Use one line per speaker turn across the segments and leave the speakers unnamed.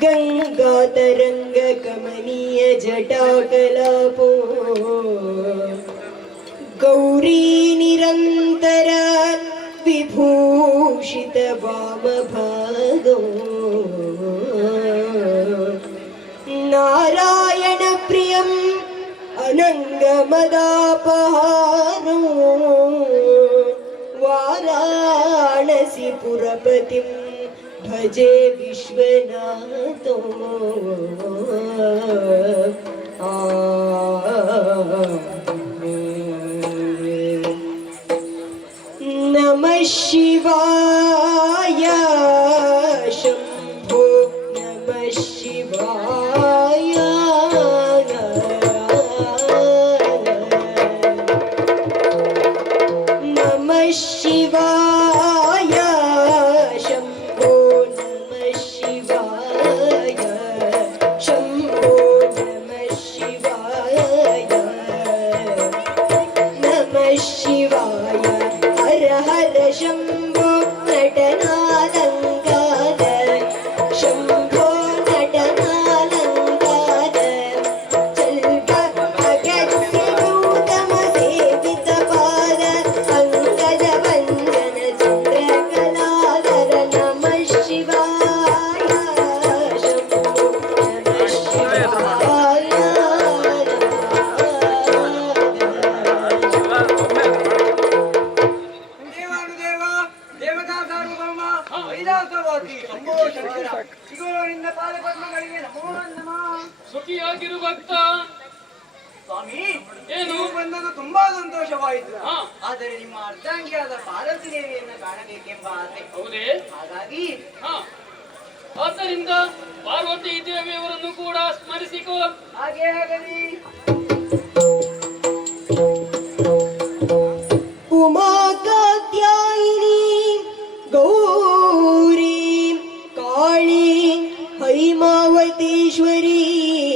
गङ्गातरङ्गकमनीय जटाकलापो गौरी निरन्तरा विभूषित वामभागो नारायणप्रियम् अनङ्गमदापहारो वाराणसि पुरपतिम्
भजे विश्वनाथो 想 ಐದಾಸವಾಸಿ ಶಂಭೋ ಶಂಕರ ಇಗೋ ನಿನ್ನ ಪಾದಪದ್ಮಗಳಿಗೆ ನಮೋ ನಮಃ.
ಸುಖಿಯಾಗಿರು ಭಕ್ತ
ಸ್ವಾಮಿ
ಏನು?
ನೀವು ಬಂದದ್ದು ತುಂಬಾ ಸಂತೋಷವಾಯಿತು. ಆದರೆ ನಿಮ್ಮ ಅರ್ಧಾಂಗಿಯಾದ ಪಾರ್ವತಿ ದೇವಿಯನ್ನು ಕಾಣಬೇಕೆಂಬ ಆಸೆ.
ಹೌದೇ?
ಹಾಗಾಗಿ
ಹಾ. ಆದ್ದರಿಂದ ಪಾರ್ವತಿ ದೇವಿಯವರನ್ನು ಕೂಡ ಸ್ಮರಿಸಿಕೋ.
ಹಾಗೆ ಆಗಲಿ.
free.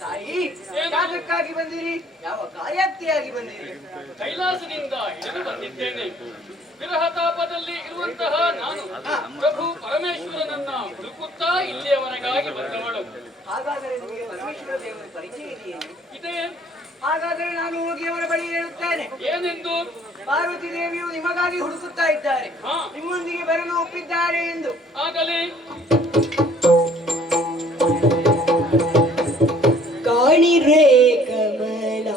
ತಾಯಿ ಯಾತಕ್ಕಾಗಿ ಬಂದಿರಿ? ಯಾವ ಕಾರ್ಯಾರ್ಥಿಯಾಗಿ ಬಂದಿರಿ?
ಕೈಲಾಸದಿಂದ ಇಳಿದು ಬಂದಿದ್ದೇನೆ. ವಿರಹ ತಾಪದಲ್ಲಿ ಇರುವಂತಹ ನಾನು ಪ್ರಭು ಪರಮೇಶ್ವರನನ್ನ ಹುಡುಕುತ್ತಾ ಇಲ್ಲಿಯವರೆಗಾಗಿ ಬಂದವಳು.
ಹಾಗಾದರೆ ನಿಮಗೆ ಪರಮೇಶ್ವರ ದೇವರ ಪರಿಚಯ ಇದೆಯೇ?
ಇದೇ.
ಹಾಗಾದರೆ ನಾನು ಹೋಗಿ ಅವರ ಬಳಿ ಹೇಳುತ್ತೇನೆ.
ಏನೆಂದು?
ಪಾರ್ವತಿ ದೇವಿಯು ನಿಮಗಾಗಿ ಹುಡುಕುತ್ತಾ ಇದ್ದಾರೆ. ನಿಮ್ಮೊಂದಿಗೆ ಬರಲು ಒಪ್ಪಿದ್ದಾರೆ ಎಂದು.
ಆಗಲಿ.
மணி ரே கமலாம்பகி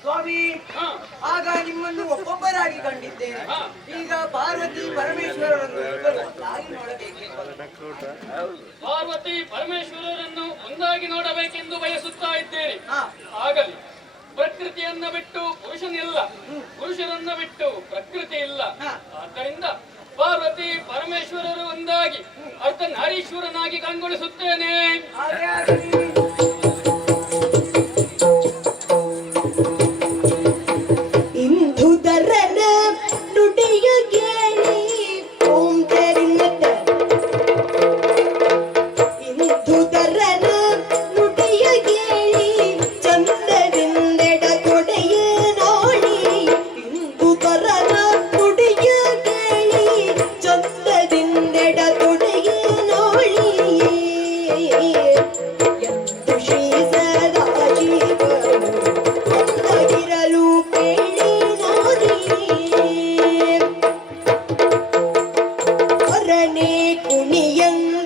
ಸ್ವಾಮಿ ಆಗ ನಿಮ್ಮನ್ನು ಒಬ್ಬೊಬ್ಬರಾಗಿ ಕಂಡಿದ್ದೇನೆ. ಈಗ ಪಾರ್ವತಿ ಪರಮೇಶ್ವರರನ್ನು ಒಂದಾಗಿ ನೋಡಬೇಕೆಂದು
ಪಾರ್ವತಿ ಪರಮೇಶ್ವರರನ್ನು ಒಂದಾಗಿ ನೋಡಬೇಕೆಂದು ಬಯಸುತ್ತಾ ಇದ್ದೇನೆ. ಆಗಲಿ. ಪ್ರಕೃತಿಯನ್ನ ಬಿಟ್ಟು ಪುರುಷನಿಲ್ಲ. ಪುರುಷರನ್ನ ಬಿಟ್ಟು ಪ್ರಕೃತಿ ಇಲ್ಲ. ಆದ್ದರಿಂದ ಪಾರ್ವತಿ ಪರಮೇಶ್ವರರು ಒಂದಾಗಿ ಅರ್ಥ ನಾರೀಶ್ವರನಾಗಿ ಕಂಗೊಳಿಸುತ್ತೇನೆ.
你赢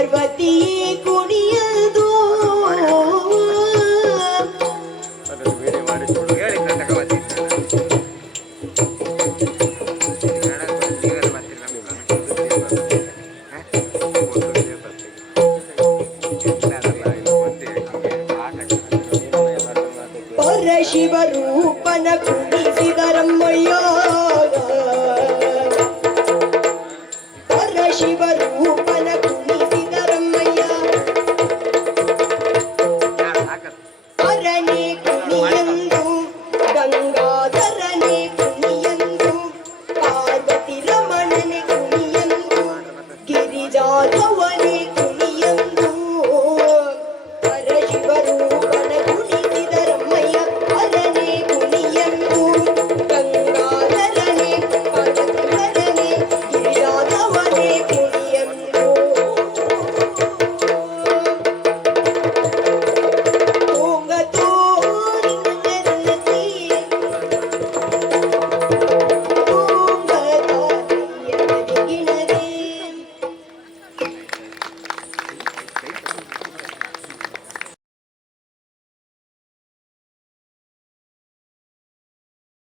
ಪಾರ್ವತಿಯೇ ಕುಣಿಯದು
ಅದನ್ನು ಬೇರೆ ಮಾಡಿಸ್ಕೊಡು ಹೇಳಿ ನನ್ನ
ಪರಶಿವ ರೂಪನ ಕುಣಿಸಿದರಮ್ಮಯ್ಯ ಪರಶಿವ ರೂಪ